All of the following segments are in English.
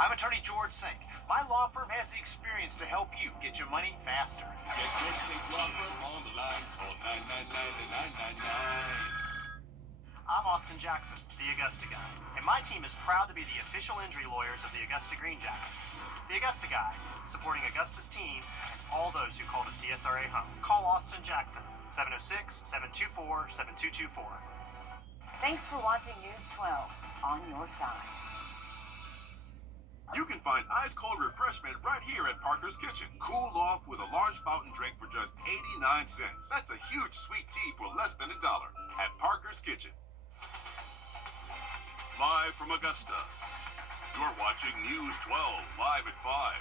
I'm attorney George Sink. My law firm has the experience to help you get your money faster. Get George Sink Law Firm on the line. Call 999-999. I'm Austin Jackson, the Augusta Guy, and my team is proud to be the official injury lawyers of the Augusta Green Jackets. The Augusta Guy, supporting Augusta's team and all those who call the CSRA home. Call Austin Jackson, 706-724-7224. Thanks for watching News 12 on your side. You can find ice-cold refreshment right here at Parker's Kitchen. Cool off with a large fountain drink for just 89 cents. That's a huge sweet tea for less than $1 at Parker's Kitchen. Live from Augusta, you're watching News 12 live at 5.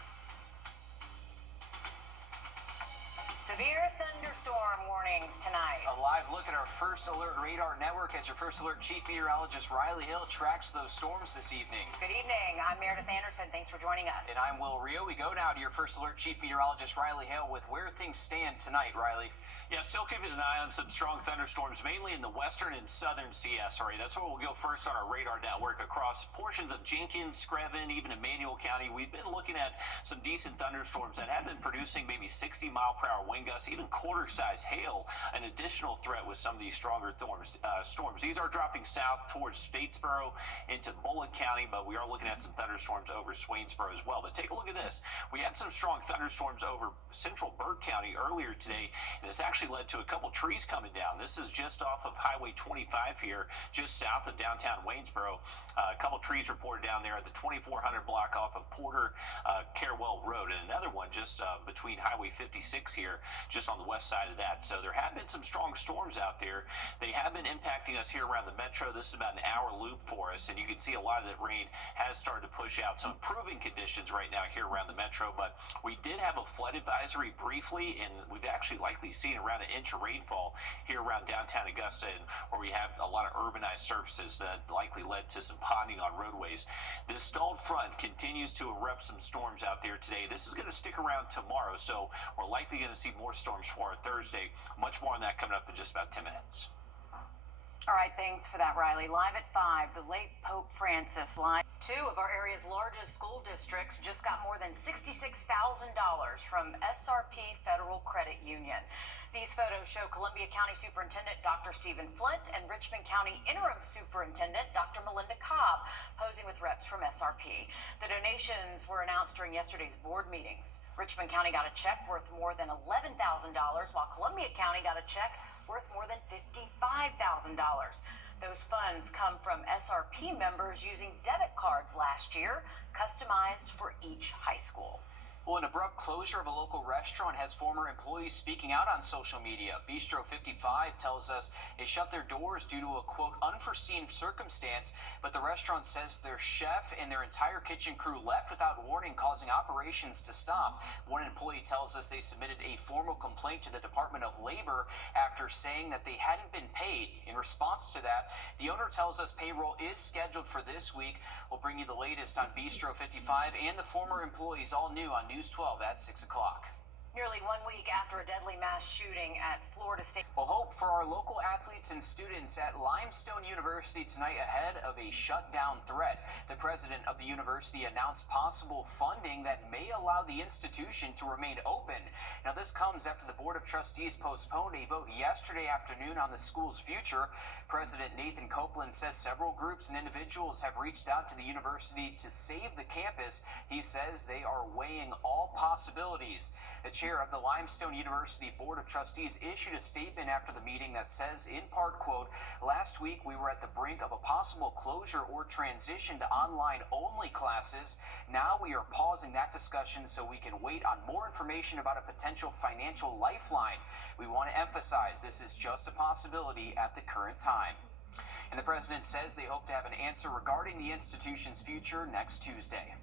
Severe thunderstorm warnings tonight. A live look at our First Alert Radar Network as your First Alert Chief Meteorologist Riley Hill tracks those storms this evening. Good evening. I'm Meredith Anderson. Thanks for joining us. And I'm Will Rio. We go now to your First Alert Chief Meteorologist Riley Hill with where things stand tonight, Riley. Yeah, still keeping an eye on some strong thunderstorms, mainly in the western and southern CSRA. That's where we'll go first on our radar network across portions of Jenkins, Screven, even Emmanuel County. We've been looking at some decent thunderstorms that have been producing maybe 60-mile-per-hour wind gusts, even quarter-size hail, an additional threat with some of these stronger storms. These are dropping south towards Statesboro into Bullitt County, but we are looking at some thunderstorms over Swainsboro as well. But take a look at this. We had some strong thunderstorms over central Burke County earlier today, and it's actually led to a couple trees coming down. This is just off of Highway 25 here, just south of downtown Waynesboro. A couple trees reported down there at the 2400 block off of Porter Carewell Road, and another one just between Highway 56 here, just on the west side of that. So there have been some strong storms out there. They have been impacting us here around the metro. This is about an hour loop for us, and you can see a lot of that rain has started to push out. Some improving conditions right now here around the metro, but we did have a flood advisory briefly, and we've actually likely seen around an inch of rainfall here around downtown Augusta, and where we have a lot of urbanized surfaces that likely led to some ponding on roadways. This stalled front continues to erupt some storms out there today. This is going to stick around tomorrow, so we're likely going to see more storms for Thursday. Much more on that coming up in just about 10 minutes. All right, thanks for that, Riley. Live at 5, the late Pope Francis live. Two of our area's largest school districts just got more than $66,000 from SRP Federal Credit Union. These photos show Columbia County Superintendent Dr. Stephen Flint and Richmond County Interim Superintendent Dr. Melinda Cobb posing with reps from SRP. The donations were announced during yesterday's board meetings. Richmond County got a check worth more than $11,000, while Columbia County got a check worth more than $55,000. Those funds come from SRP members using debit cards last year, customized for each high school. Well, an abrupt closure of a local restaurant has former employees speaking out on social media. Bistro 55 tells us they shut their doors due to a, quote, unforeseen circumstance, but the restaurant says their chef and their entire kitchen crew left without warning, causing operations to stop. One employee tells us they submitted a formal complaint to the Department of Labor after saying that they hadn't been paid. In response to that, the owner tells us payroll is scheduled for this week. We'll bring you the latest on Bistro 55 and the former employees, all new on News 12 at 6 o'clock. Nearly 1 week after a deadly mass shooting at Florida State. Well, hope for our local athletes and students at Limestone University tonight ahead of a shutdown threat. The president of the university announced possible funding that may allow the institution to remain open. Now, this comes after the Board of Trustees postponed a vote yesterday afternoon on the school's future. President Nathan Copeland says several groups and individuals have reached out to the university to save the campus. He says they are weighing all possibilities. The chair of the Limestone University Board of Trustees issued a statement after the meeting that says, in part, quote, last week we were at the brink of a possible closure or transition to online-only classes. Now we are pausing that discussion so we can wait on more information about a potential financial lifeline. We want to emphasize this is just a possibility at the current time. And the president says they hope to have an answer regarding the institution's future next Tuesday.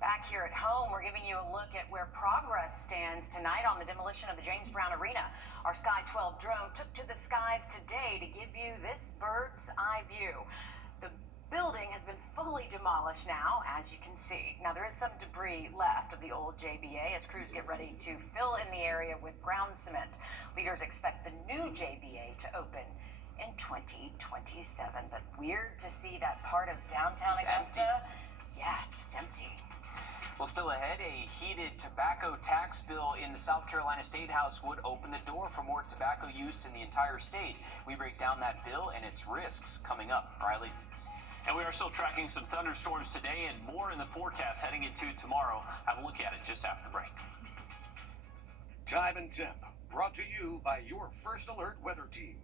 Back here at home, we're giving you a look at where progress stands tonight on the demolition of the James Brown Arena. Our Sky 12 drone took to the skies today to give you this bird's eye view. The building has been fully demolished now, as you can see. Now, there is some debris left of the old JBA as crews get ready to fill in the area with ground cement. Leaders expect the new JBA to open in 2027, but weird to see that part of downtown Augusta. Yeah, just empty. Still ahead, a heated tobacco tax bill in the South Carolina State House would open the door for more tobacco use in the entire state. We break down that bill and its risks coming up. Riley? And we are still tracking some thunderstorms today and more in the forecast heading into tomorrow. Have a look at it just after the break. Time and Temp, brought to you by your First Alert weather team.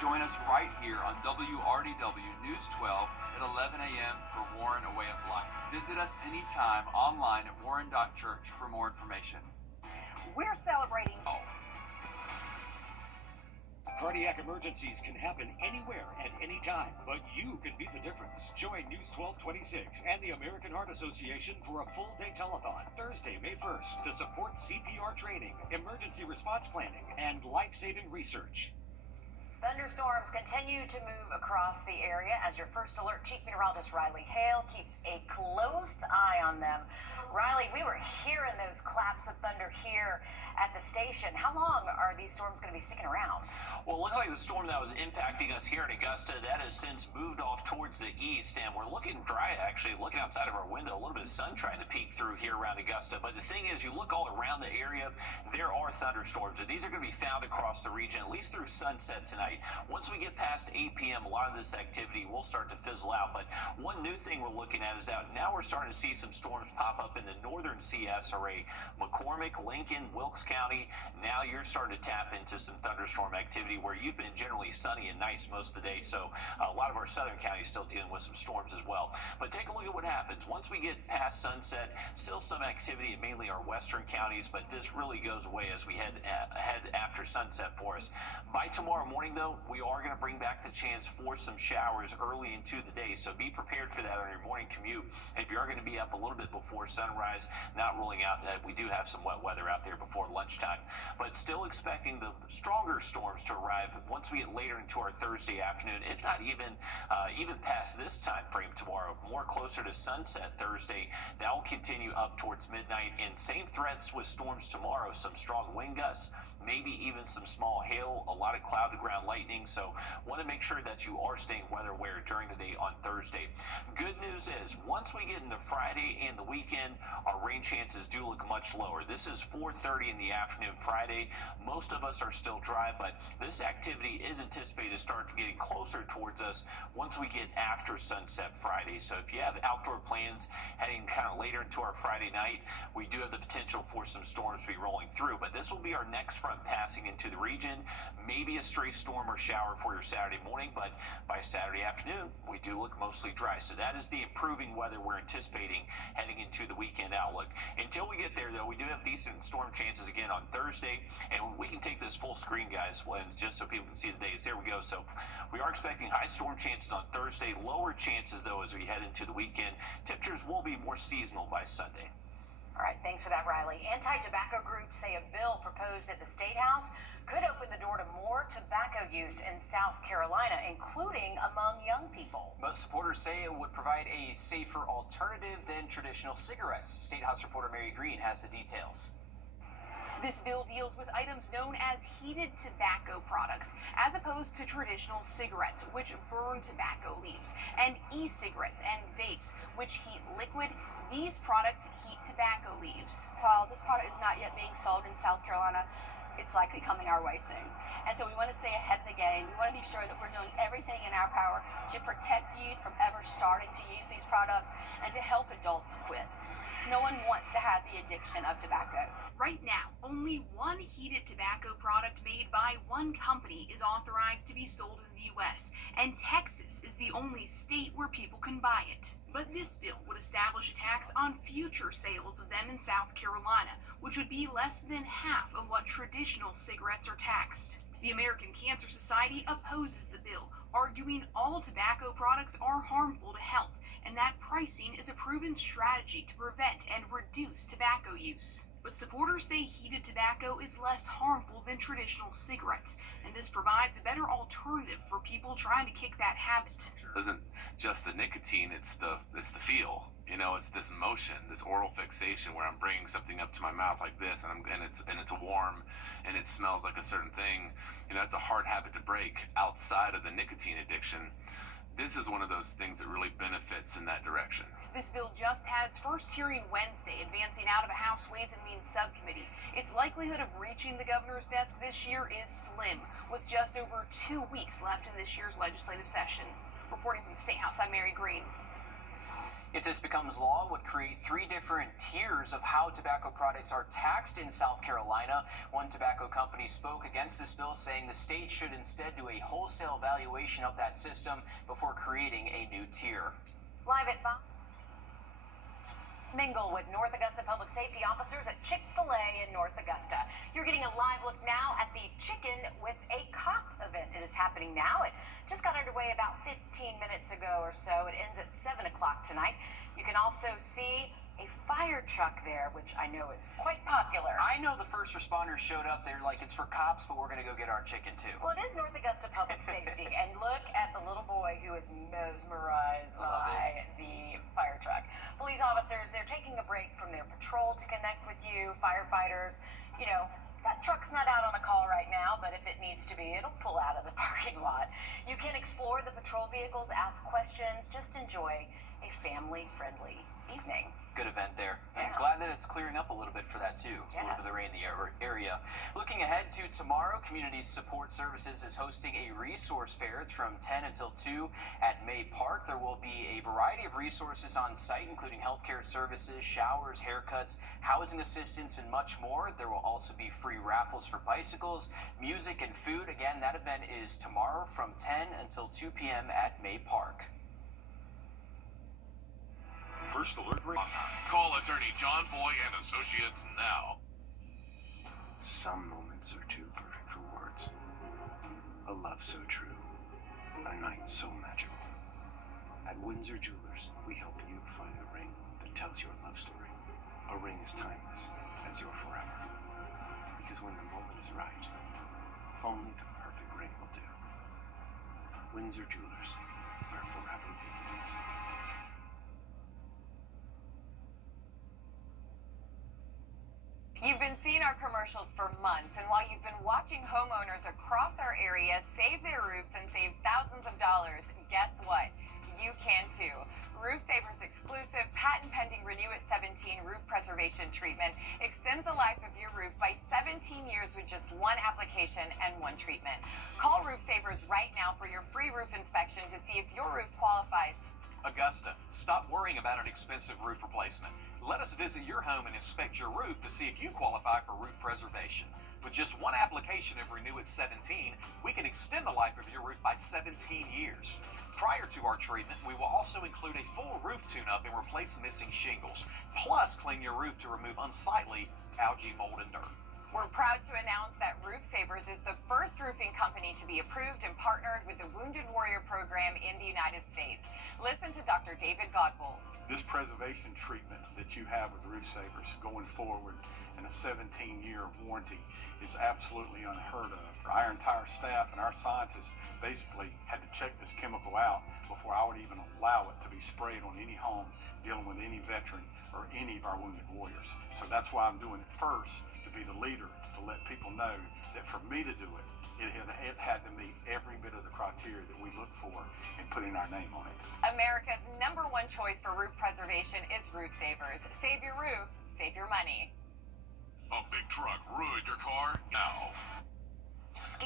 Join us right here on WRDW News 12 at 11 a.m. for Warren A Way of Life. Visit us anytime online at warren.church for more information. We're celebrating. Cardiac emergencies can happen anywhere at any time, but you can be the difference. Join News 1226 and the American Heart Association for a full-day telethon Thursday, May 1st to support CPR training, emergency response planning, and life-saving research. Thunderstorms continue to move across the area as your First Alert Chief Meteorologist Riley Hale keeps a close eye on them. Riley, we were hearing those claps of thunder here at the station. How long are these storms going to be sticking around? Well, it looks like the storm that was impacting us here in Augusta, that has since moved off towards the east, and we're looking dry, actually. Looking outside of our window, a little bit of sun trying to peek through here around Augusta. But the thing is, you look all around the area, there are thunderstorms, and these are going to be found across the region, at least through sunset tonight. Once we get past 8 p.m., a lot of this activity will start to fizzle out. But one new thing we're looking at is that now we're starting to see some storms pop up in the northern CSRA, McCormick, Lincoln, Wilkes County. Now you're starting to tap into some thunderstorm activity where you've been generally sunny and nice most of the day. So a lot of our southern counties still dealing with some storms as well. But take a look at what happens. Once we get past sunset, still some activity in mainly our western counties, but this really goes away as we head after sunset for us. By tomorrow morning, though, we are going to bring back the chance for some showers early into the day. So be prepared for that on your morning commute. And if you are going to be up a little bit before sunrise, not ruling out that we do have some wet weather out there before lunchtime. But still expecting the stronger storms to arrive once we get later into our Thursday afternoon, if not even past this time frame tomorrow, more closer to sunset Thursday. That will continue up towards midnight, and same threats with storms tomorrow. Some strong wind gusts, maybe even some small hail, a lot of cloud to ground lightning. So want to make sure that you are staying weather aware during the day on Thursday. Good news is once we get into Friday and the weekend, our rain chances do look much lower. This is 4:30 in the afternoon Friday. Most of us are still dry, but this activity is anticipated to start getting closer towards us once we get after sunset Friday. So if you have outdoor plans heading kind of later into our Friday night, we do have the potential for some storms to be rolling through. But this will be our next front passing into the region. Maybe a stray storm or shower for your Saturday morning, but by Saturday afternoon, we do look mostly dry. So that is the improving weather we're anticipating heading into the weekend outlook. Until we get there, though, we do have decent storm chances again on Thursday, and we can take this full screen, guys, just so people can see the days. There we go. So we are expecting high storm chances on Thursday, lower chances, though, as we head into the weekend. Temperatures will be more seasonal by Sunday. All right, thanks for that, Riley. Anti-tobacco groups say a bill proposed at the State House could open the door to more tobacco use in South Carolina, including among young people. But supporters say it would provide a safer alternative than traditional cigarettes. State House reporter Mary Green has the details. This bill deals with items known as heated tobacco products, as opposed to traditional cigarettes, which burn tobacco leaves, and e-cigarettes and vapes, which heat liquid. These products heat tobacco leaves. While this product is not yet being sold in South Carolina, it's likely coming our way soon. And so we want to stay ahead of the game. We want to be sure that we're doing everything in our power to protect youth from ever starting to use these products and to help adults quit. No one wants to have the addiction of tobacco. Right now, only one heated tobacco product made by one company is authorized to be sold in the U.S., and Texas is the only state where people can buy it. But this bill would establish a tax on future sales of them in South Carolina, which would be less than half of what traditional cigarettes are taxed. The American Cancer Society opposes the bill, arguing all tobacco products are harmful to health, and that pricing is a proven strategy to prevent and reduce tobacco use. But supporters say heated tobacco is less harmful than traditional cigarettes, and this provides a better alternative for people trying to kick that habit. It isn't just the nicotine, it's the feel. You know, it's this motion, this oral fixation where I'm bringing something up to my mouth like this, and it's warm, and it smells like a certain thing. You know, it's a hard habit to break outside of the nicotine addiction. This is one of those things that really benefits in that direction. This bill just had its first hearing Wednesday, advancing out of a House Ways and Means subcommittee. Its likelihood of reaching the governor's desk this year is slim, with just over 2 weeks left in this year's legislative session. Reporting from the State House, I'm Mary Green. If this becomes law, it would create 3 different tiers of how tobacco products are taxed in South Carolina. One tobacco company spoke against this bill, saying the state should instead do a wholesale valuation of that system before creating a new tier. Live at 5. Mingle with North Augusta Public Safety officers at Chick-fil-A in North Augusta. You're getting a live look now at the Chicken with a Cop event. It is happening now. It just got underway about 15 minutes ago or so. It ends at 7 o'clock tonight. You can also see a fire truck there, which I know is quite popular. I know the first responders showed up there like it's for cops, but we're going to go get our chicken too. Well, it is North Augusta Public Safety, and look at the little boy who is mesmerized by the fire truck. Police officers, they're taking a break from their patrol to connect with you. Firefighters, you know, that truck's not out on a call right now, but if it needs to be, it'll pull out of the parking lot. You can explore the patrol vehicles, ask questions, just enjoy a family-friendly evening. Good event there. Yeah. I'm glad that it's clearing up a little bit for that too. Yeah. A little bit of the rain in the area. Looking ahead to tomorrow, Community Support Services is hosting a resource fair. It's from 10 until 2 at May Park. There will be a variety of resources on site, including healthcare services, showers, haircuts, housing assistance, and much more. There will also be free raffles for bicycles, music, and food. Again, that event is tomorrow from 10 until 2 p.m. at May Park. First Alert Radio. Call attorney John Boy and Associates now. Some moments are too perfect for words. A love so true. A night so magical. At Windsor Jewelers, we help you find the ring that tells your love story. A ring as timeless as your forever. Because when the moment is right, only the perfect ring will do. Windsor Jewelers, where forever begins. You've been seeing our commercials for months, and while you've been watching homeowners across our area save their roofs and save thousands of dollars, guess what? You can too. Roof Saver's exclusive patent-pending Renew at 17 roof preservation treatment extends the life of your roof by 17 years with just 1 application and 1 treatment. Call Roof Savers right now for your free roof inspection to see if your roof qualifies. Augusta, stop worrying about an expensive roof replacement. Let us visit your home and inspect your roof to see if you qualify for roof preservation. With just 1 application of Renew at 17, we can extend the life of your roof by 17 years. Prior to our treatment, we will also include a full roof tune-up and replace missing shingles, plus clean your roof to remove unsightly algae, mold, and dirt. We're proud to announce that Roof Savers is the first roofing company to be approved and partnered with the Wounded Warrior Program in the United States. Listen to Dr. David Godbold. This preservation treatment that you have with Roof Savers going forward and a 17-year warranty is absolutely unheard of. Our entire staff and our scientists basically had to check this chemical out before I would even allow it to be sprayed on any home dealing with any veteran or any of our wounded warriors. So that's why I'm doing it first, to be the leader, to let people know that for me to do it, it had to meet every bit of the criteria that we look for in putting our name on it. America's #1 choice for roof preservation is Roof Savers. Save your roof, save your money. A big truck ruined your car? Now.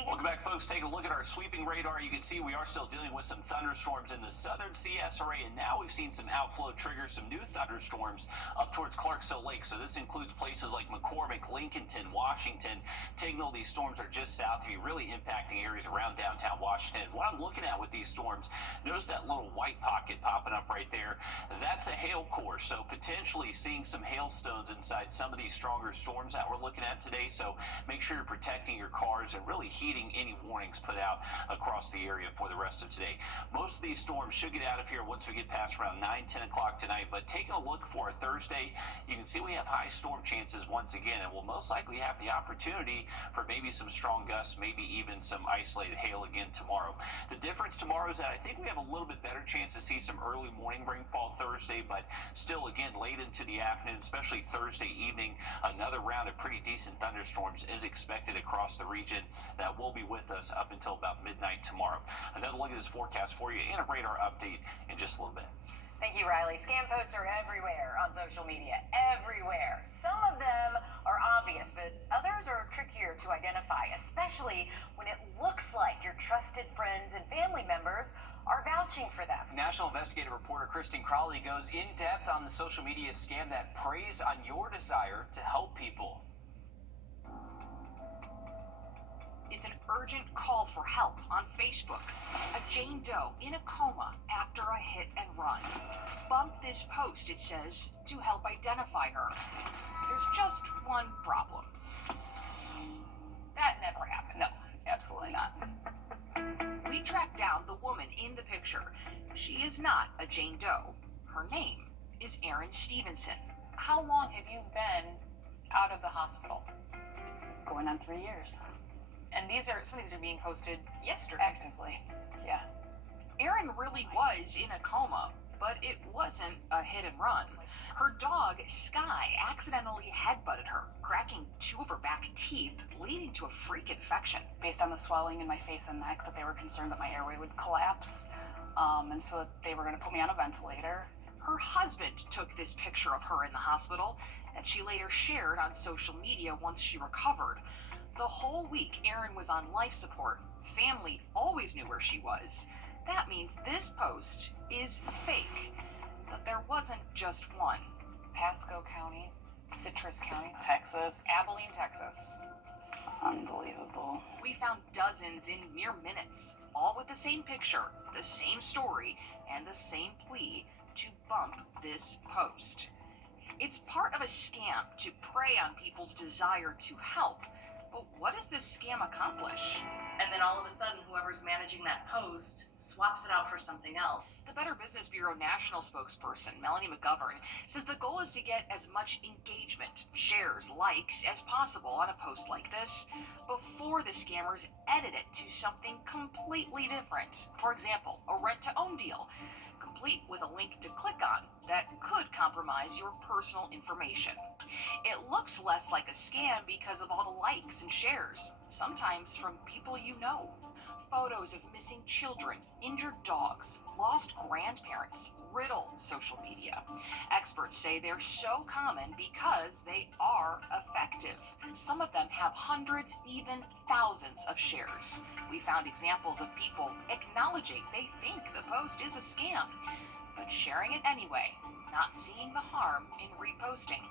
Welcome back, folks. Take a look at our sweeping radar. You can see we are still dealing with some thunderstorms in the southern CSRA, and now we've seen some outflow trigger some new thunderstorms up towards Clarksville Lake. So this includes places like McCormick, Lincolnton, Washington, Tignall. These storms are just south of you, really impacting areas around downtown Washington. What I'm looking at with these storms, notice that little white pocket popping up right there. That's a hail core, so potentially seeing some hailstones inside some of these stronger storms that we're looking at today. So make sure you're protecting your cars and really heeding any warnings put out across the area for the rest of today. Most of these storms should get out of here once we get past around 9-10 o'clock tonight, but taking a look for Thursday, you can see we have high storm chances once again, and we'll most likely have the opportunity for maybe some strong gusts, maybe even some isolated hail again tomorrow. The difference tomorrow is that I think we have a little bit better chance to see some early morning rainfall Thursday, but still, again, late into the afternoon, especially Thursday evening, another round of pretty decent thunderstorms is expected across the region that will be with us up until about midnight tomorrow. Another look at this forecast for you and a radar update in just a little bit. Thank you, Riley. Scam posts are everywhere on social media. Everywhere. Some of them are obvious, but others are trickier to identify, especially when it looks like your trusted friends and family members are vouching for them. National investigative reporter Kristen Crawley goes in depth on the social media scam that preys on your desire to help people. It's an urgent call for help on Facebook. A Jane Doe in a coma after a hit and run. Bump this post, it says, to help identify her. There's just one problem. That never happened. No, absolutely not. We tracked down the woman in the picture. She is not a Jane Doe. Her name is Erin Stevenson. How long have you been out of the hospital? Going on 3 years. And some of these are being posted yesterday. Actively, yeah. Erin really was in a coma, but it wasn't a hit and run. Her dog, Sky, accidentally headbutted her, cracking 2 of her back teeth, leading to a freak infection. Based on the swelling in my face and neck, that they were concerned that my airway would collapse, and so they were going to put me on a ventilator. Her husband took this picture of her in the hospital that she later shared on social media once she recovered. The whole week Erin was on life support. Family always knew where she was. That means this post is fake. But there wasn't just one. Pasco County, Citrus County, Texas. Abilene, Texas. Unbelievable. We found dozens in mere minutes, all with the same picture, the same story, and the same plea to bump this post. It's part of a scam to prey on people's desire to help. But what does this scam accomplish? And then all of a sudden, whoever's managing that post swaps it out for something else. The Better Business Bureau national spokesperson, Melanie McGovern, says the goal is to get as much engagement, shares, likes as possible on a post like this before the scammers edit it to something completely different. For example, a rent-to-own deal, complete with a link to click on that could compromise your personal information. It looks less like a scam because of all the likes and shares, sometimes from people you know. Photos of missing children, injured dogs, lost grandparents riddle social media. Experts say they're so common because they are effective. Some of them have hundreds, even thousands of shares. We found examples of people acknowledging they think the post is a scam, but sharing it anyway, not seeing the harm in reposting.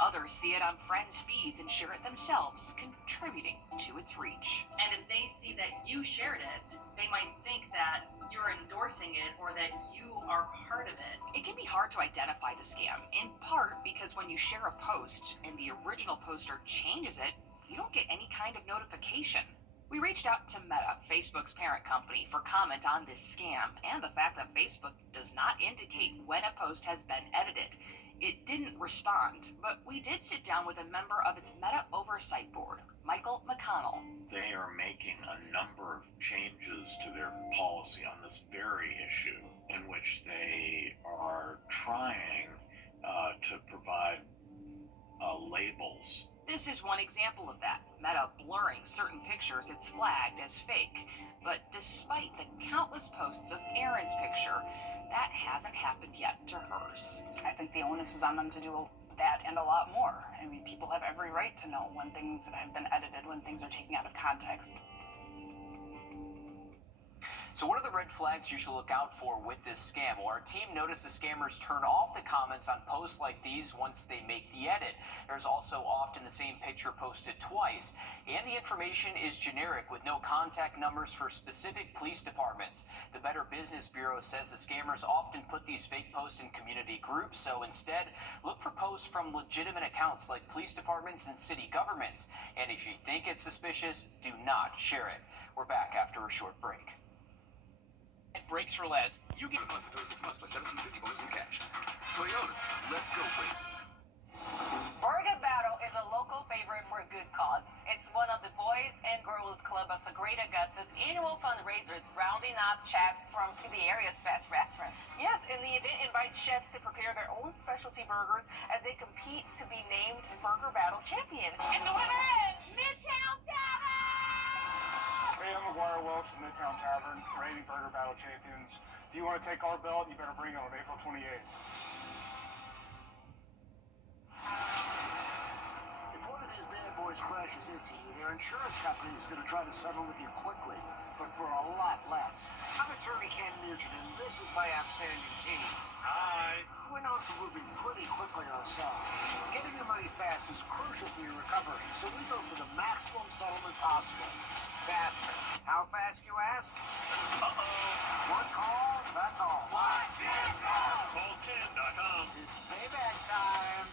Others see it on friends' feeds and share it themselves, contributing to its reach. And if they see that you shared it, they might think that you're endorsing it or that you are part of it. It can be hard to identify the scam, in part because when you share a post and the original poster changes it, you don't get any kind of notification. We reached out to Meta, Facebook's parent company, for comment on this scam and the fact that Facebook does not indicate when a post has been edited. It didn't respond, but we did sit down with a member of its Meta Oversight Board, Michael McConnell. They are making a number of changes to their policy on this very issue, in which they are trying to provide labels. This is one example of that. Meta blurring certain pictures it's flagged as fake. But despite the countless posts of Erin's picture, that hasn't happened yet to hers. I think the onus is on them to do that and a lot more. I mean, people have every right to know when things have been edited, when things are taken out of context. So what are the red flags you should look out for with this scam? Well, our team noticed the scammers turn off the comments on posts like these once they make the edit. There's also often the same picture posted twice. And the information is generic with no contact numbers for specific police departments. The Better Business Bureau says the scammers often put these fake posts in community groups. So instead, look for posts from legitimate accounts like police departments and city governments. And if you think it's suspicious, do not share it. We're back after a short break. Brakes for less. You get a month for 36 months plus $17.50 bonus in cash. Toyota, let's go places. Wrdw is a local favorite for a good cause. It's one of the Boys and Girls Club of the Great Augusta's annual fundraisers, rounding up chefs from the area's best restaurants. Yes, and the event invites chefs to prepare their own specialty burgers as they compete to be named Burger Battle Champion. And the winner is Midtown Tavern! Hey, I'm McGuire Welsh from Midtown Tavern, reigning burger battle champions. If you want to take our belt, you better bring it on April 28th. If one of these bad boys crashes into you, their insurance company is going to try to settle with you quickly, but for a lot less. I'm attorney Ken Nugent, and this is my outstanding team. Hi. We're known for moving pretty quickly ourselves. Getting your money fast is crucial for your recovery, so we go for the maximum settlement possible. Faster. How fast, you ask? One call, that's all. Call10.com. It's payback time.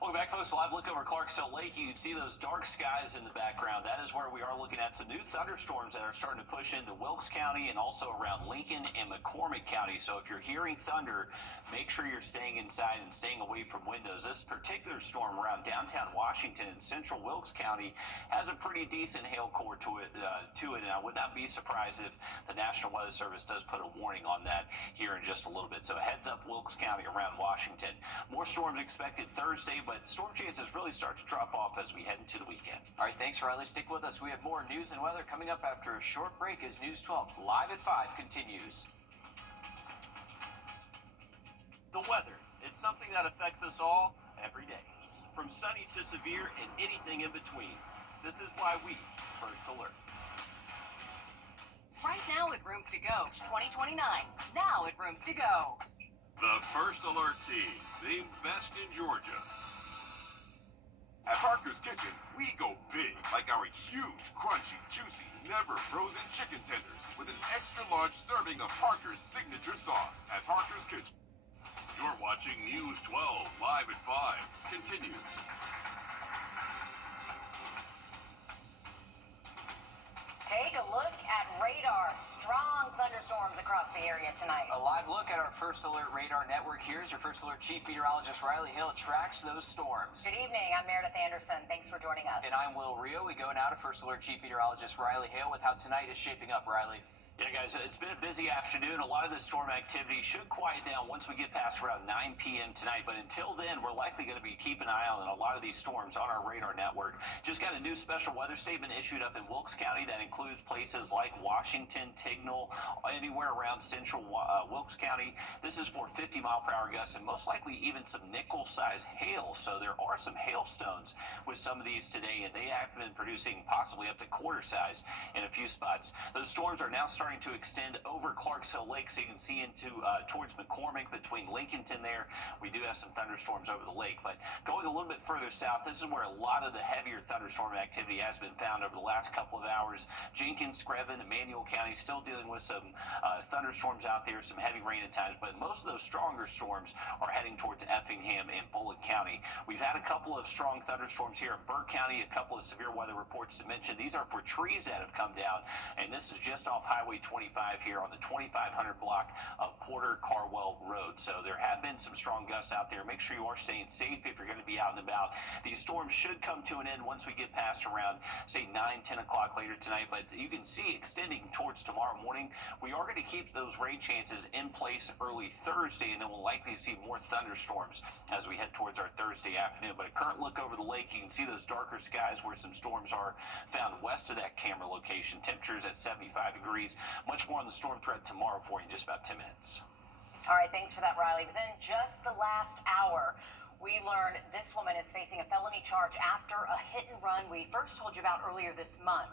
Welcome back, folks. Live look over Clarksville Lake. You can see those dark skies in the background. That is where we are looking at some new thunderstorms that are starting to push into Wilkes County and also around Lincoln and McCormick County. So if you're hearing thunder, make sure you're staying inside and staying away from windows. This particular storm around downtown Washington and central Wilkes County has a pretty decent hail core to it, and I would not be surprised if the National Weather Service does put a warning on that here in just a little bit. So heads up Wilkes County around Washington. More storms expected Thursday, but storm chances really start to drop off as we head into the weekend. All right, thanks, Riley. Stick with us. We have more news and weather coming up after a short break as News 12 Live at 5 continues. The weather, it's something that affects us all every day, from sunny to severe and anything in between. This is why we First Alert. Right now at Rooms to Go, it's 2029. Now at Rooms to Go. The First Alert team, the best in Georgia. At Parker's Kitchen, we go big, like our huge, crunchy, juicy, never frozen chicken tenders with an extra large serving of Parker's signature sauce. At Parker's Kitchen. You're watching News 12 Live at 5 continues. Take a look at radar. Strong thunderstorms across the area tonight. A live look at our First Alert radar network. Here's your First Alert Chief Meteorologist Riley Hill tracks those storms. Good evening. I'm Meredith Anderson. Thanks for joining us. And I'm Will Rio. We go now to First Alert Chief Meteorologist Riley Hill with how tonight is shaping up. Riley. Yeah, guys, it's been a busy afternoon. A lot of the storm activity should quiet down once we get past around 9 p.m. tonight. But until then, we're likely going to be keeping an eye on a lot of these storms on our radar network. Just got a new special weather statement issued up in Wilkes County that includes places like Washington, Tignal, anywhere around central Wilkes County. This is for 50-mile-per-hour gusts and most likely even some nickel-sized hail. So there are some hailstones with some of these today, and they have been producing possibly up to quarter size in a few spots. Those storms are now starting to extend over Clarksville Lake, so you can see into towards McCormick between Lincolnton there. We do have some thunderstorms over the lake, but going a little bit further south, this is where a lot of the heavier thunderstorm activity has been found over the last couple of hours. Jenkins, Screven, Emmanuel County still dealing with some thunderstorms out there, some heavy rain at times, but most of those stronger storms are heading towards Effingham and Bullock County. We've had a couple of strong thunderstorms here in Burke County, a couple of severe weather reports to mention. These are for trees that have come down, and this is just off Highway 25 here on the 2500 block of Porter Carwell Road. So there have been some strong gusts out there. Make sure you are staying safe if you're going to be out and about. These storms should come to an end once we get past around, say, 9-10 o'clock later tonight, but you can see extending towards tomorrow morning. We are going to keep those rain chances in place early Thursday, and then we'll likely see more thunderstorms as we head towards our Thursday afternoon. But a current look over the lake, you can see those darker skies where some storms are found west of that camera location. Temperatures at 75 degrees. Much more on the storm threat tomorrow for you in just about 10 minutes. All right, thanks for that, Riley. Within just the last hour, we learned this woman is facing a felony charge after a hit and run we first told you about earlier this month.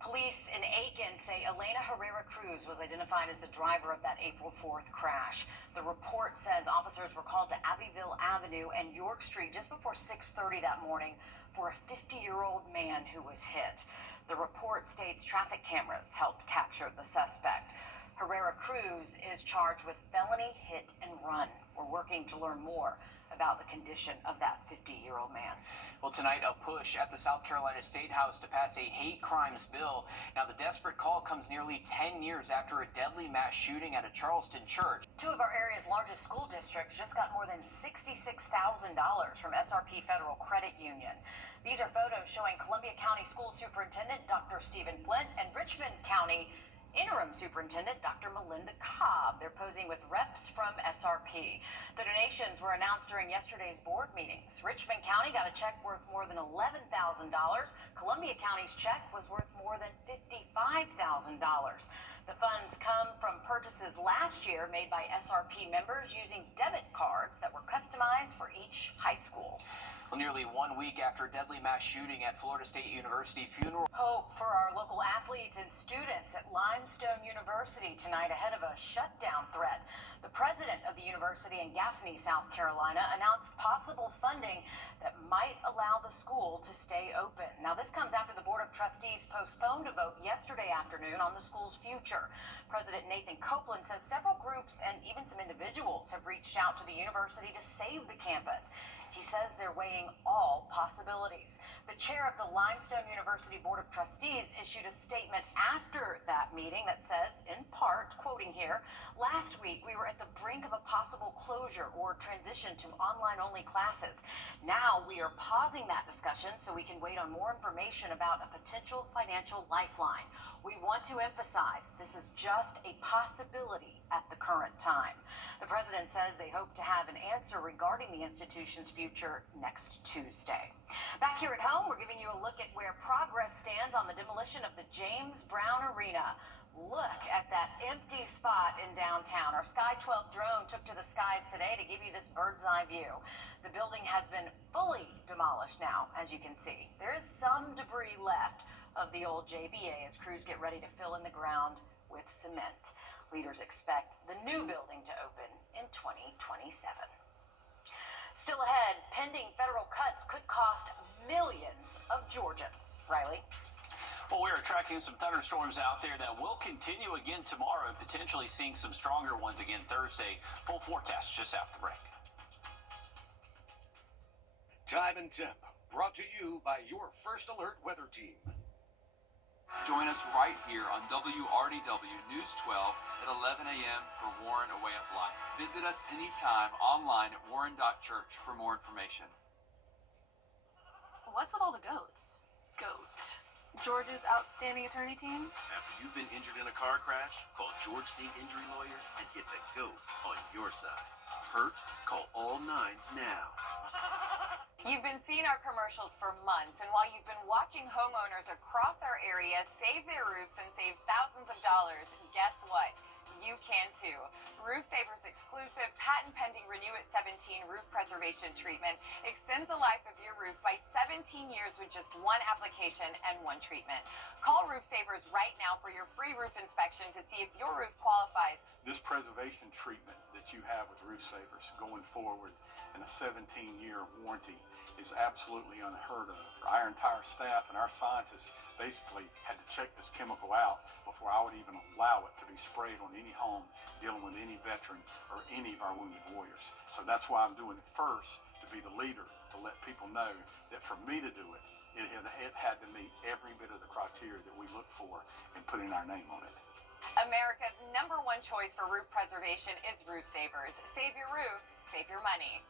Police in Aiken say Elena Herrera Cruz was identified as the driver of that April 4th crash. The report says officers were called to Abbeville Avenue and York Street just before 6:30 that morning for a 50-year-old man who was hit. The report states traffic cameras helped capture the suspect. Herrera Cruz is charged with felony hit and run. We're working to learn more about the condition of that 50-year-old man. Well, tonight, a push at the South Carolina State House to pass a hate crimes bill. Now, the desperate call comes nearly 10 years after a deadly mass shooting at a Charleston church. Two of our area's largest school districts just got more than $66,000 from SRP Federal Credit Union. These are photos showing Columbia County School Superintendent Dr. Stephen Flint and Richmond County interim superintendent, Dr. Melinda Cobb. They're posing with reps from SRP. The donations were announced during yesterday's board meetings. Richmond County got a check worth more than $11,000. Columbia County's check was worth more than $55,000. The funds come from purchases last year made by SRP members using debit cards that were customized for each high school. Well, nearly 1 week after a deadly mass shooting at Florida State University, funeral Hope for our local athletes and students at Limestone University tonight ahead of a shutdown threat. The president of the university in Gaffney, South Carolina, announced possible funding that might allow the school to stay open. Now, this comes after the Board of Trustees postponed a vote yesterday afternoon on the school's future. President Nathan Copeland says several groups and even some individuals have reached out to the university to save the campus. He says they're weighing all possibilities. The chair of the Limestone University Board of Trustees issued a statement after that meeting that says, in part, quoting here, "Last week we were at the brink of a possible closure or transition to online-only classes. Now we are pausing that discussion so we can wait on more information about a potential financial lifeline. We want to emphasize this is just a possibility at the current time." The president says they hope to have an answer regarding the institution's future next Tuesday. Back here at home, we're giving you a look at where progress stands on the demolition of the James Brown Arena. Look at that empty spot in downtown. Our Sky 12 drone took to the skies today to give you this bird's eye view. The building has been fully demolished now, as you can see. There is some debris left of the old JBA as crews get ready to fill in the ground with cement. Leaders expect the new building to open in 2027. Still ahead, pending federal cuts could cost millions of Georgians. Riley? Well, we are tracking some thunderstorms out there that will continue again tomorrow and potentially seeing some stronger ones again Thursday. Full forecast just after the break. Time and temp, brought to you by your First Alert weather team. Join us right here on WRDW News 12 at 11 a.m. for Warren A Way of Life. Visit us anytime online at warren.church for more information. What's with all the goats? Goat. George's outstanding attorney team? After you've been injured in a car crash, call George C. Injury Lawyers and get the GOAT on your side. Hurt? Call all nines now. You've been seeing our commercials for months, and while you've been watching homeowners across our area save their roofs and save thousands of dollars, guess what? You can too. Roof Saver's exclusive patent-pending Renew at 17 roof preservation treatment extends the life of your roof by 17 years with just one application and one treatment. Call Roof Savers right now for your free roof inspection to see if your roof qualifies. This preservation treatment that you have with Roof Savers going forward and a 17-year warranty is absolutely unheard of. Our entire staff and our scientists basically had to check this chemical out before I would even allow it to be sprayed on any home dealing with any veteran or any of our wounded warriors. So that's why I'm doing it first, to be the leader, to let people know that for me to do it, it had to meet every bit of the criteria that we look for in putting our name on it. America's #1 choice for roof preservation is Roof Savers. Save your roof, save your money.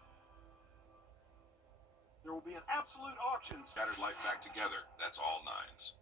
There will be an absolute auction. Scattered life back together. That's all nines.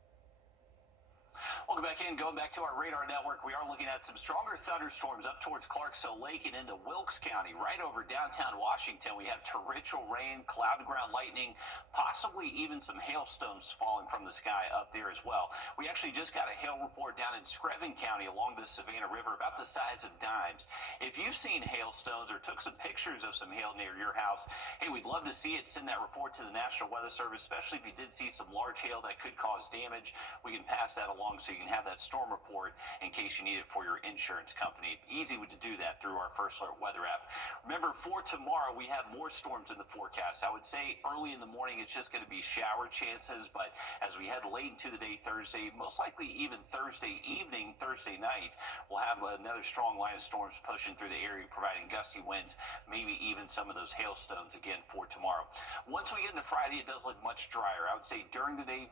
Welcome back in. Going back to our radar network, we are looking at some stronger thunderstorms up towards Clarksville Lake and into Wilkes County, right over downtown Washington. We have torrential rain, cloud-to-ground lightning, possibly even some hailstones falling from the sky up there as well. We actually just got a hail report down in Screven County along the Savannah River, about the size of dimes. If you've seen hailstones or took some pictures of some hail near your house, hey, we'd love to see it. Send that report to the National Weather Service, especially if you did see some large hail that could cause damage. We can pass that along so you can have that storm report in case you need it for your insurance company. Easy to do that through our First Alert weather app. Remember, for tomorrow, we have more storms in the forecast. I would say early in the morning, it's just going to be shower chances, but as we head late into the day Thursday, most likely even Thursday evening, Thursday night, we'll have another strong line of storms pushing through the area, providing gusty winds, maybe even some of those hailstones again for tomorrow. Once we get into Friday, it does look much drier. I would say during the day,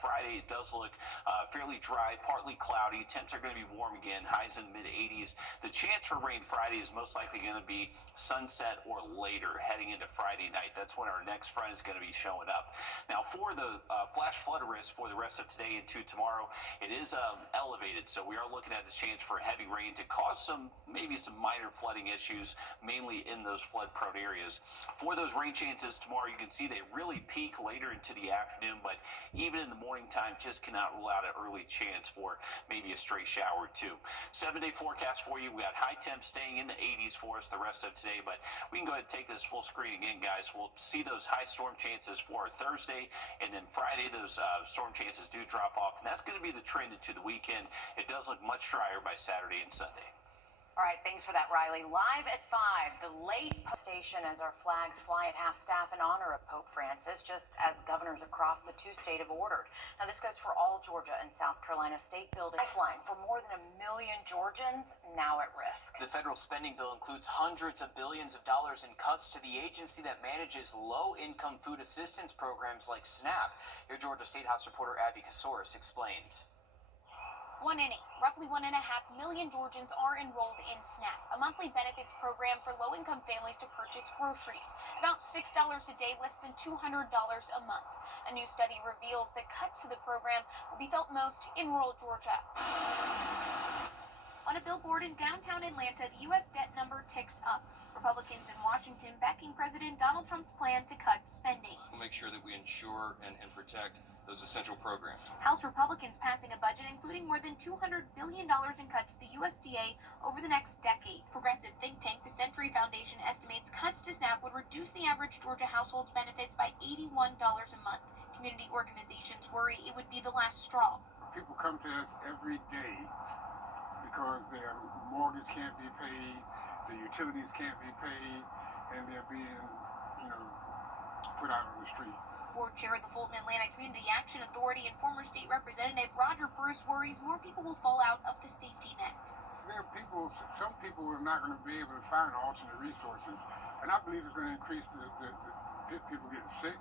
Friday, it does look fairly fairly dry, partly cloudy. Temps are going to be warm again, highs in the mid-80s. The chance for rain Friday is most likely going to be sunset or later, heading into Friday night. That's when our next front is going to be showing up. Now, for the flash flood risk for the rest of today into tomorrow, it is elevated. So we are looking at the chance for heavy rain to cause maybe some minor flooding issues, mainly in those flood-prone areas. For those rain chances tomorrow, you can see they really peak later into the afternoon, but even in the morning time, just cannot rule out an early chance for maybe a stray shower or two. 7-day forecast for you. We got high temps staying in the 80s for us the rest of today, but we can go ahead and take this full screen again, guys. We'll see those high storm chances for Thursday, and then Friday, those storm chances do drop off, and that's going to be the trend into the weekend. It does look much drier by Saturday and Sunday. All right, thanks for that, Riley. Live at 5, the late station as our flags fly at half-staff in honor of Pope Francis, just as governors across the two-state have ordered. Now, this goes for all Georgia and South Carolina state buildings. Lifeline for more than 1 million Georgians now at risk. The federal spending bill includes hundreds of billions of dollars in cuts to the agency that manages low-income food assistance programs like SNAP. Your Georgia State House reporter Abby Kasoris explains. 1 in 8, roughly 1.5 million Georgians are enrolled in SNAP, a monthly benefits program for low-income families to purchase groceries. About $6 a day, less than $200 a month. A new study reveals that cuts to the program will be felt most in rural Georgia. On a billboard in downtown Atlanta, the U.S. debt number ticks up. Republicans in Washington backing President Donald Trump's plan to cut spending. We'll make sure that we ensure and protect those essential programs. House Republicans passing a budget including more than $200 billion in cuts to the USDA over the next decade. Progressive think tank the Century Foundation estimates cuts to SNAP would reduce the average Georgia household's benefits by $81 a month. Community organizations worry it would be the last straw. People come to us every day because their mortgage can't be paid, the utilities can't be paid, and they're being, put out on the street. Board chair of the Fulton Atlanta Community Action Authority and former state representative Roger Bruce worries more people will fall out of the safety net. Some people are not going to be able to find alternate resources, and I believe it's going to increase the people getting sick,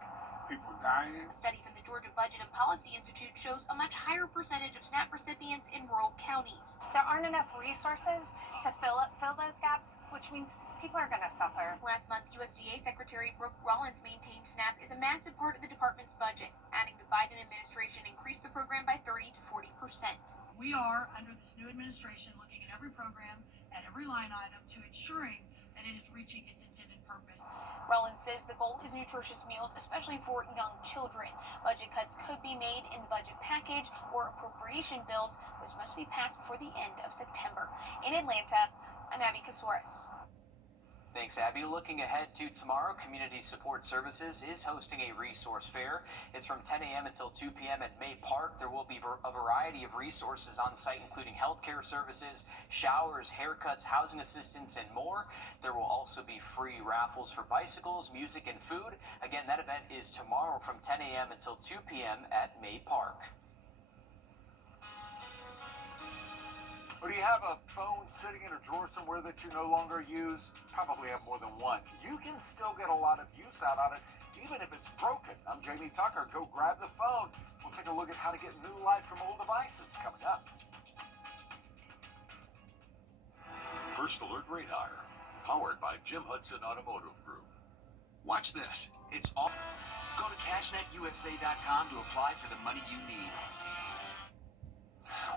people dying. A study from the Georgia Budget and Policy Institute shows a much higher percentage of SNAP recipients in rural counties. There aren't enough resources to fill those gaps, which means people are going to suffer. Last month, USDA Secretary Brooke Rollins maintained SNAP is a massive part of the department's budget, adding the Biden administration increased the program by 30 to 40%. We are, under this new administration, looking at every program, at every line item, to ensuring that it is reaching its intended purpose. Rollins says the goal is nutritious meals, especially for young children. Budget cuts could be made in the budget package or appropriation bills, which must be passed before the end of September. In Atlanta, I'm Abby Kasoris. Thanks, Abby. Looking ahead to tomorrow, Community Support Services is hosting a resource fair. It's from 10 a.m. until 2 p.m. at May Park. There will be a variety of resources on site, including healthcare services, showers, haircuts, housing assistance, and more. There will also be free raffles for bicycles, music, and food. Again, that event is tomorrow from 10 a.m. until 2 p.m. at May Park. Or do you have a phone sitting in a drawer somewhere that you no longer use? Probably have more than one. You can still get a lot of use out of it, even if it's broken. I'm Jamie Tucker. Go grab the phone. We'll take a look at how to get new life from old devices coming up. First Alert Radar, powered by Jim Hudson Automotive Group. Watch this. It's all. Go to CashNetUSA.com to apply for the money you need.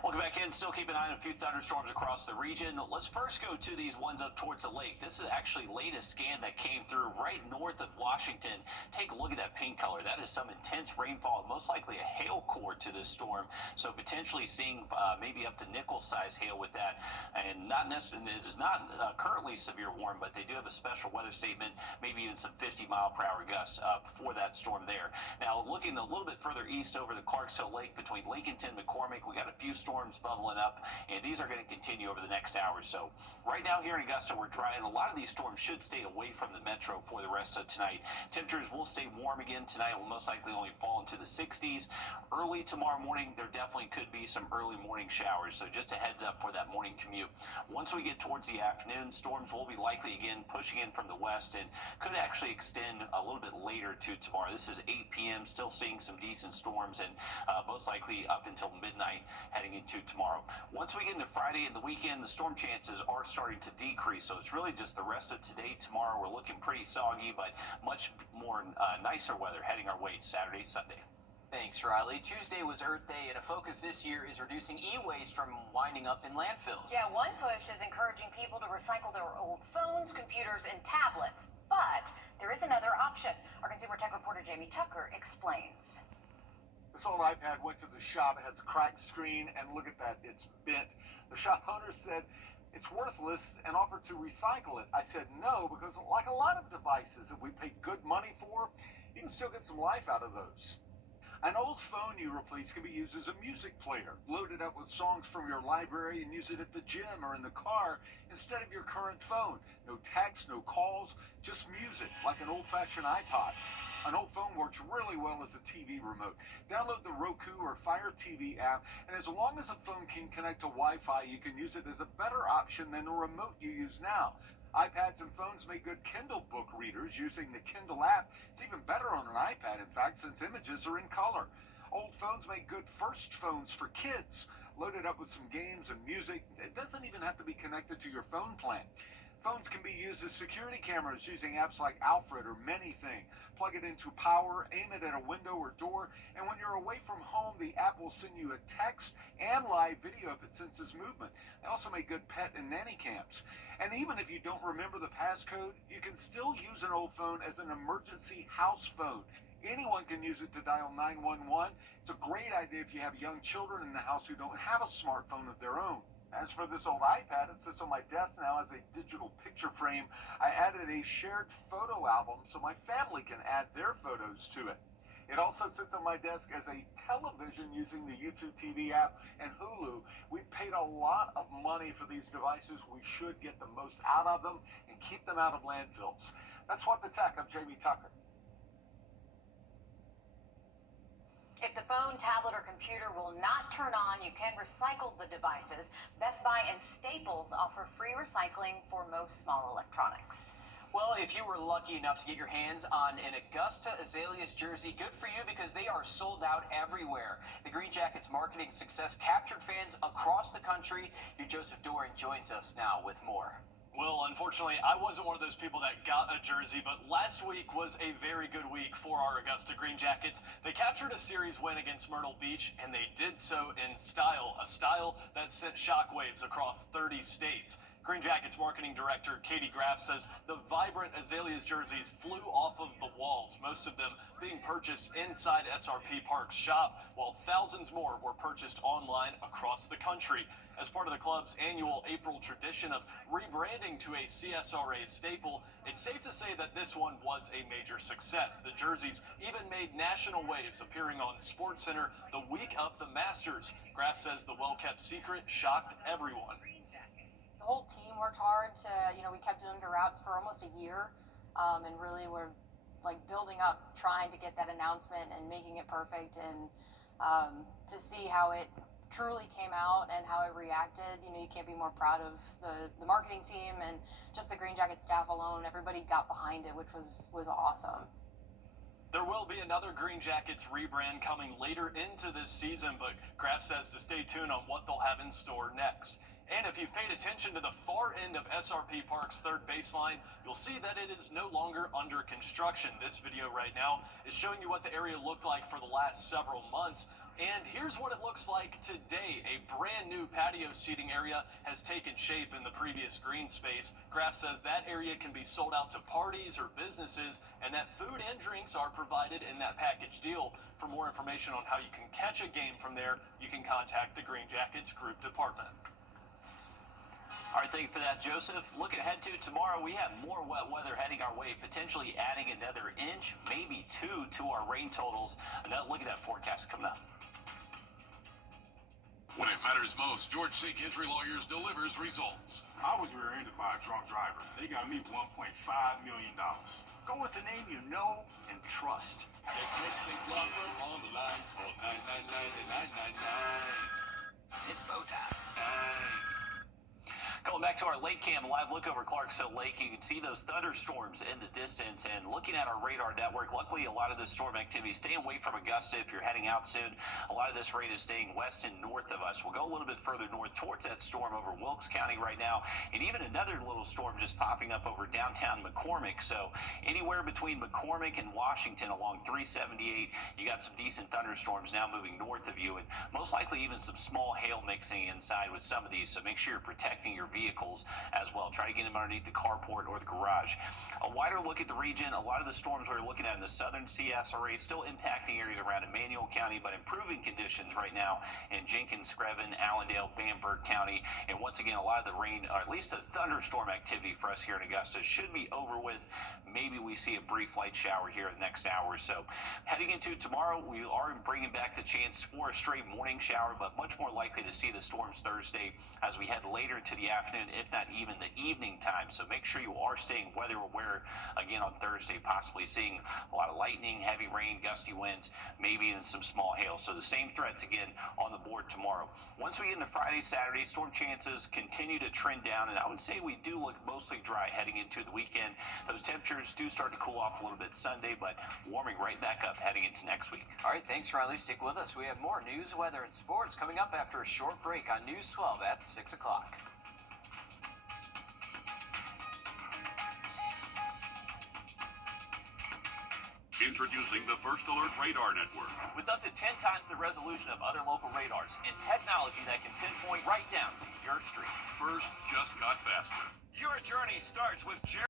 Welcome back in. Still keep an eye on a few thunderstorms across the region. Let's first go to these ones up towards the lake. This is actually latest scan that came through right north of Washington. Take a look at that pink color. That is some intense rainfall, most likely a hail core to this storm. So potentially seeing maybe up to nickel-size hail with that. And not necessarily, it is not currently severe warm, but they do have a special weather statement, maybe even some 50-mile-per-hour gusts for that storm there. Now, looking a little bit further east over the Clarksville Lake between Lincolnton and McCormick, we got a few few storms bubbling up, and these are going to continue over the next hour or so. Right now here in Augusta, we're dry, and a lot of these storms should stay away from the metro for the rest of tonight. Temperatures will stay warm again tonight. Will most likely only fall into the 60s. Early tomorrow morning, there definitely could be some early morning showers, so just a heads up for that morning commute. Once we get towards the afternoon, storms will be likely again pushing in from the west and could actually extend a little bit later to tomorrow. This is 8 p.m. Still seeing some decent storms, and most likely up until midnight heading into tomorrow. Once we get into Friday and the weekend, the storm chances are starting to decrease, so it's really just the rest of today. Tomorrow we're looking pretty soggy, but much more nicer weather heading our way Saturday, Sunday. Thanks, Riley. Tuesday was Earth Day, and a focus this year is reducing e-waste from winding up in landfills. Yeah, one push is encouraging people to recycle their old phones, computers, and tablets. But there is another option. Our consumer tech reporter Jamie Tucker explains. This old iPad went to the shop. It has a cracked screen, and look at that, it's bent. The shop owner said it's worthless and offered to recycle it. I said no, because like a lot of devices that we pay good money for, you can still get some life out of those. An old phone you replace can be used as a music player. Load it up with songs from your library and use it at the gym or in the car instead of your current phone. No text, no calls, just music, like an old-fashioned iPod. An old phone works really well as a TV remote. Download the Roku or Fire TV app, and as long as a phone can connect to Wi-Fi, you can use it as a better option than the remote you use now. iPads and phones make good Kindle book readers using the Kindle app. It's even better on an iPad, in fact, since images are in color. Old phones make good first phones for kids. Load it up with some games and music. It doesn't even have to be connected to your phone plan. Phones can be used as security cameras using apps like Alfred or Manything. Plug it into power, aim it at a window or door, and when you're away from home, the app will send you a text and live video if it senses movement. They also make good pet and nanny cams. And even if you don't remember the passcode, you can still use an old phone as an emergency house phone. Anyone can use it to dial 911. It's a great idea if you have young children in the house who don't have a smartphone of their own. As for this old iPad, it sits on my desk now as a digital picture frame. I added a shared photo album so my family can add their photos to it. It also sits on my desk as a television using the YouTube TV app and Hulu. We paid a lot of money for these devices. We should get the most out of them and keep them out of landfills. That's What the Tech. I'm Jamie Tucker. If the phone, tablet, or computer will not turn on, you can recycle the devices. Best Buy and Staples offer free recycling for most small electronics. Well, if you were lucky enough to get your hands on an Augusta Azaleas jersey, good for you because they are sold out everywhere. The Green Jackets marketing success captured fans across the country. Your Joseph Doran joins us now with more. Well, unfortunately, I wasn't one of those people that got a jersey, but last week was a very good week for our Augusta Green Jackets. They captured a series win against Myrtle Beach, and they did so in style, a style that sent shockwaves across 30 states. Green Jackets marketing director Katie Graff says the vibrant Azaleas jerseys flew off of the walls, most of them being purchased inside SRP Park's shop, while thousands more were purchased online across the country. As part of the club's annual April tradition of rebranding to a CSRA staple, it's safe to say that this one was a major success. The jerseys even made national waves, appearing on SportsCenter the week of the Masters. Graff says the well-kept secret shocked everyone. The whole team worked hard to, we kept it under wraps for almost a year, and really were like building up, trying to get that announcement and making it perfect, and to see how it truly came out and how it reacted. You can't be more proud of the marketing team and just the Green Jacket staff alone. Everybody got behind it, which was awesome. There will be another Green Jackets rebrand coming later into this season, but Graff says to stay tuned on what they'll have in store next. And if you've paid attention to the far end of SRP Park's third baseline, you'll see that it is no longer under construction. This video right now is showing you what the area looked like for the last several months. And here's what it looks like today. A brand new patio seating area has taken shape in the previous green space. Graff says that area can be sold out to parties or businesses, and that food and drinks are provided in that package deal. For more information on how you can catch a game from there, you can contact the Green Jackets Group Department. All right, thank you for that, Joseph. Looking ahead to tomorrow, we have more wet weather heading our way, potentially adding another inch, maybe two, to our rain totals. Another look at that forecast coming up. When it matters most, George C. Gentry Lawyers delivers results. I was rear-ended by a drunk driver. They got me $1.5 million. Go with the name you know and trust. Get George C. Law Firm on the line for $999-999. It's bow time. Going back to our Lake Cam live look over Clarksville Lake, you can see those thunderstorms in the distance. And looking at our radar network, luckily a lot of this storm activity staying away from Augusta if you're heading out soon. A lot of this rain is staying west and north of us. We'll go a little bit further north towards that storm over Wilkes County right now, and even another little storm just popping up over downtown McCormick. So anywhere between McCormick and Washington along 378, you got some decent thunderstorms now moving north of you, and most likely even some small hail mixing inside with some of these. So make sure you're protecting your vehicles as well. Try to get them underneath the carport or the garage. A wider look at the region. A lot of the storms we're looking at in the southern CSRA still impacting areas around Emmanuel County, but improving conditions right now in Jenkins, Screven, Allendale, Bamberg County. And once again, a lot of the rain, or at least the thunderstorm activity for us here in Augusta should be over with. Maybe we see a brief light shower here in the next hour or so. Heading into tomorrow, we are bringing back the chance for a straight morning shower, but much more likely to see the storms Thursday as we head later into the afternoon, if not even the evening time. So make sure you are staying weather aware again on Thursday, possibly seeing a lot of lightning, heavy rain, gusty winds, maybe even some small hail. So the same threats again on the board tomorrow. Once we get into Friday, Saturday, storm chances continue to trend down, and I would say we do look mostly dry heading into the weekend. Those temperatures do start to cool off a little bit Sunday, but warming right back up heading into next week. All right, thanks, Riley. Stick with us. We have more news, weather, and sports coming up after a short break on News 12 at 6 o'clock. Introducing the First Alert Radar Network. With up to 10 times the resolution of other local radars and technology that can pinpoint right down to your street. First just got faster. Your journey starts with